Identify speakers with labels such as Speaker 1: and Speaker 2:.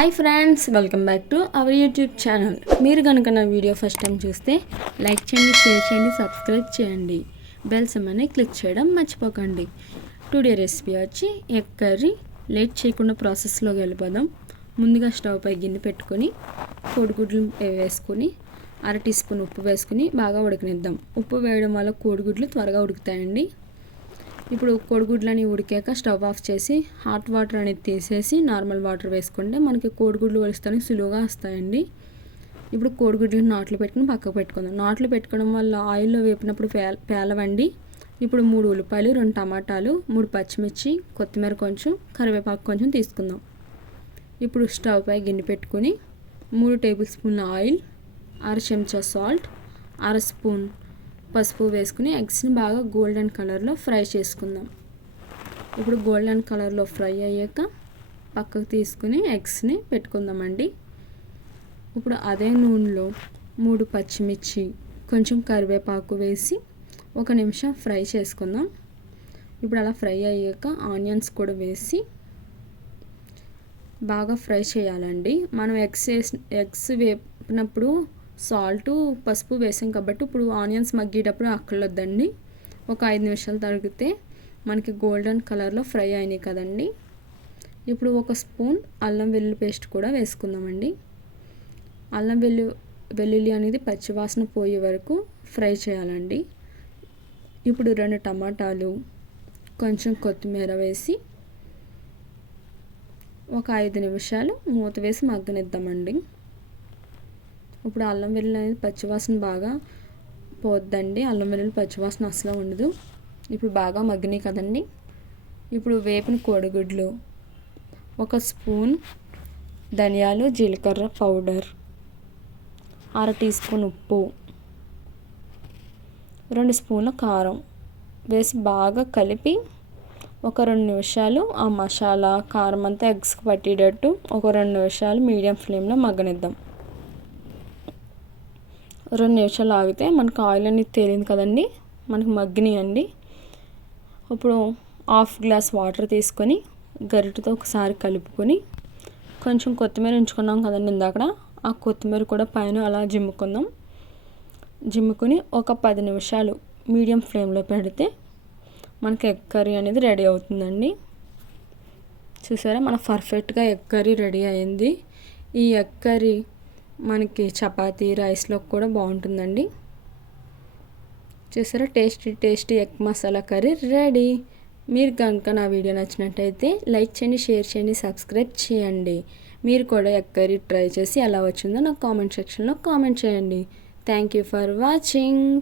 Speaker 1: Hi friends welcome back to our YouTube channel మీరు కనుక నా వీడియో ఫస్ట్ టైం చూస్తే లైక్ చేయండి షేర్ చేయండి సబ్స్క్రైబ్ చేయండి. బెల్ సమ్మని క్లిక్ చేయడం మర్చిపోకండి. టుడే రెసిపీ వచ్చి ఎగ్ కర్రీ లేట్ చేయకుండా ప్రాసెస్లోకి వెళ్ళిపోదాం. ముందుగా స్టవ్ పై గిన్నె పెట్టుకొని కోడిగుడ్లు వేసుకొని అర టీ స్పూన్ ఉప్పు వేసుకుని బాగా ఉడకనిద్దాం. ఉప్పు వేయడం వల్ల కోడిగుడ్లు త్వరగా ఉడుకుతాయండి. ఇప్పుడు కోడిగుడ్లని ఉడికాక స్టవ్ ఆఫ్ చేసి హాట్ వాటర్ అనేది తీసేసి నార్మల్ వాటర్ వేసుకుంటే మనకి కోడిగుడ్లు వలుస్తానికి సులువుగా వస్తాయండి. ఇప్పుడు కోడిగుడ్లు నాట్లు పెట్టుకుని పక్కకు పెట్టుకుందాం. నాట్లు పెట్టుకోవడం వల్ల ఆయిల్లో వేపినప్పుడు పేల పేలవండి. ఇప్పుడు మూడు ఉల్లిపాయలు రెండు టమాటాలు మూడు పచ్చిమిర్చి కొత్తిమీర కొంచెం కరివేపాకు కొంచెం తీసుకుందాం. ఇప్పుడు స్టవ్ పై గిన్నె పెట్టుకుని మూడు టేబుల్ స్పూన్ ఆయిల్ అర చెంచా సాల్ట్ అర స్పూన్ పసుపు వేసుకుని ఎగ్స్ని బాగా గోల్డెన్ కలర్లో ఫ్రై చేసుకుందాం. ఇప్పుడు గోల్డెన్ కలర్లో ఫ్రై అయ్యాక పక్కకు తీసుకుని ఎగ్స్ని పెట్టుకుందామండి. ఇప్పుడు అదే నూనెలో మూడు పచ్చిమిర్చి కొంచెం కరివేపాకు వేసి ఒక నిమిషం ఫ్రై చేసుకుందాం. ఇప్పుడు అలా ఫ్రై అయ్యాక ఆనియన్స్ కూడా వేసి బాగా ఫ్రై చేయాలండి. మనం ఎగ్స్ వేసి ఎగ్స్ వేపినప్పుడు సాల్ట్ పసుపు వేసాం కాబట్టి ఇప్పుడు ఆనియన్స్ మగ్గేటప్పుడు అక్కర్లేదండి ఒక ఐదు నిమిషాలు తరిగితే మనకి గోల్డెన్ కలర్లో ఫ్రై అయినాయి కదండి. ఇప్పుడు ఒక స్పూన్ అల్లం వెల్లుల్లి పేస్ట్ కూడా వేసుకుందామండి. అల్లం వెల్లు వెల్లుల్లి అనేది పచ్చివాసన పోయే వరకు ఫ్రై చేయాలండి. ఇప్పుడు రెండు టమాటాలు కొంచెం కొత్తిమీర వేసి ఒక ఐదు నిమిషాలు మూత వేసి మగ్గనిద్దామండి. ఇప్పుడు అల్లం వెల్లుల్లి అనేది పచ్చివాసన బాగా పోద్దండి. అల్లం వెల్లుల్లి పచ్చివాసన అసలు ఉండదు. ఇప్పుడు బాగా మగ్గినాయి కదండి. ఇప్పుడు వేపిన కోడిగుడ్లు ఒక స్పూన్ ధనియాలు జీలకర్ర పౌడర్ అర టీ స్పూన్ ఉప్పు రెండు స్పూన్ల కారం వేసి బాగా కలిపి ఒక రెండు నిమిషాలు ఆ మసాలా కారం అంతా ఎగ్స్కి పట్టేటట్టు ఒక రెండు నిమిషాలు మీడియం ఫ్లేమ్లో మగ్గనిద్దాం. రెండు నిమిషాలు ఆగితే మనకు ఆయిల్ అనేది తేలింది కదండి. మనకు మగ్గినాయండి. ఇప్పుడు హాఫ్ గ్లాస్ వాటర్ తీసుకొని గరిటతో ఒకసారి కలుపుకొని కొంచెం కొత్తిమీర ఉంచుకున్నాం కదండి ఇందాక ఆ కొత్తిమీర కూడా పైన అలా జిమ్ముకుందాం. జిమ్ముకుని ఒక పది నిమిషాలు మీడియం ఫ్లేమ్లో పెడితే మనకి ఎగ్ కర్రీ అనేది రెడీ అవుతుందండి. చూసారా? మన పర్ఫెక్ట్గా ఎగ్ కర్రీ రెడీ అయింది. ఈ ఎగ్ కర్రీ మనకి చపాతీ రైస్లో కూడా బాగుంటుందండి. చూసారా? Tasty tasty egg masala curry ready. మీరు కనుక నా వీడియో నచ్చినట్టయితే లైక్ చేయండి షేర్ చేయండి సబ్స్క్రైబ్ చేయండి. మీరు కూడా ఎగ్ కర్రీ ట్రై చేసి ఎలా వచ్చిందో నాకు కామెంట్ సెక్షన్లో కామెంట్ చేయండి. Thank you for watching.